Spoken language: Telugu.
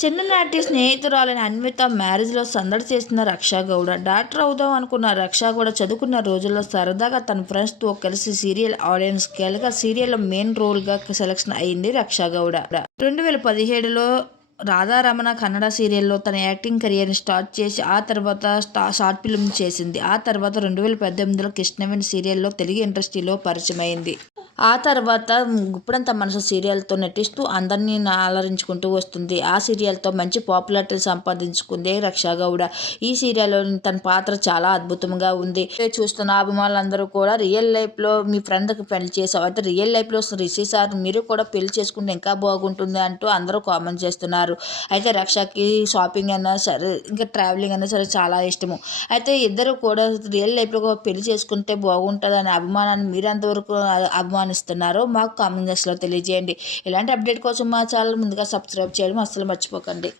చిన్ననాటి స్నేహితురాలని అన్విత మ్యారేజ్లో సందడి చేసిన రక్షా గౌడ. డాక్టర్ అవుదాం అనుకున్న రక్షా గౌడ చదువుకున్న రోజుల్లో సరదాగా తన ఫ్రెండ్స్తో కలిసి సీరియల్ ఆడియన్స్ కీలక సీరియల్లో మెయిన్ రోల్గా సెలెక్షన్ అయింది రక్షా గౌడ. రెండు వేల పదిహేడులో రాధారమణ కన్నడ సీరియల్లో తన యాక్టింగ్ కెరియర్ని స్టార్ట్ చేసి ఆ తర్వాత షార్ట్ ఫిల్మ్ చేసింది. ఆ తర్వాత రెండు వేల పద్దెనిమిదిలో కృష్ణవేణి సీరియల్లో తెలుగు ఇండస్ట్రీలో పరిచయం అయింది ఆ తర్వాత గుప్పుడంత మనసు సీరియల్తో నటిస్తూ అందరినీ అలరించుకుంటూ వస్తుంది. ఆ సీరియల్తో మంచి పాపులారిటీ సంపాదించుకుంది రక్షా గౌడ. ఈ సీరియల్లో తన పాత్ర చాలా అద్భుతంగా ఉంది. చూస్తున్న అభిమానులందరూ కూడా రియల్ లైఫ్లో మీ ఫ్రెండ్కి పెళ్ళి చేసావు. అయితే రియల్ లైఫ్లో రిషి సార్ మీరు కూడా పెళ్ళి చేసుకుంటే ఇంకా బాగుంటుంది అంటూ అందరూ కామెంట్ చేస్తున్నారు. అయితే రక్షకి షాపింగ్ అయినా సరే ఇంకా ట్రావెలింగ్ అయినా సరే చాలా ఇష్టము. అయితే ఇద్దరు కూడా రియల్ లైఫ్లో పెళ్ళి చేసుకుంటే బాగుంటుంది అనే అభిమానాన్ని మీరు అభిమానం అభిమానిస్తున్నారో మాకు కామెంట్ బాక్స్లో తెలియజేయండి. ఇలాంటి అప్డేట్ కోసం మా ఛానల్ ముందుగా సబ్స్క్రైబ్ చేయడం అస్సలు మర్చిపోకండి.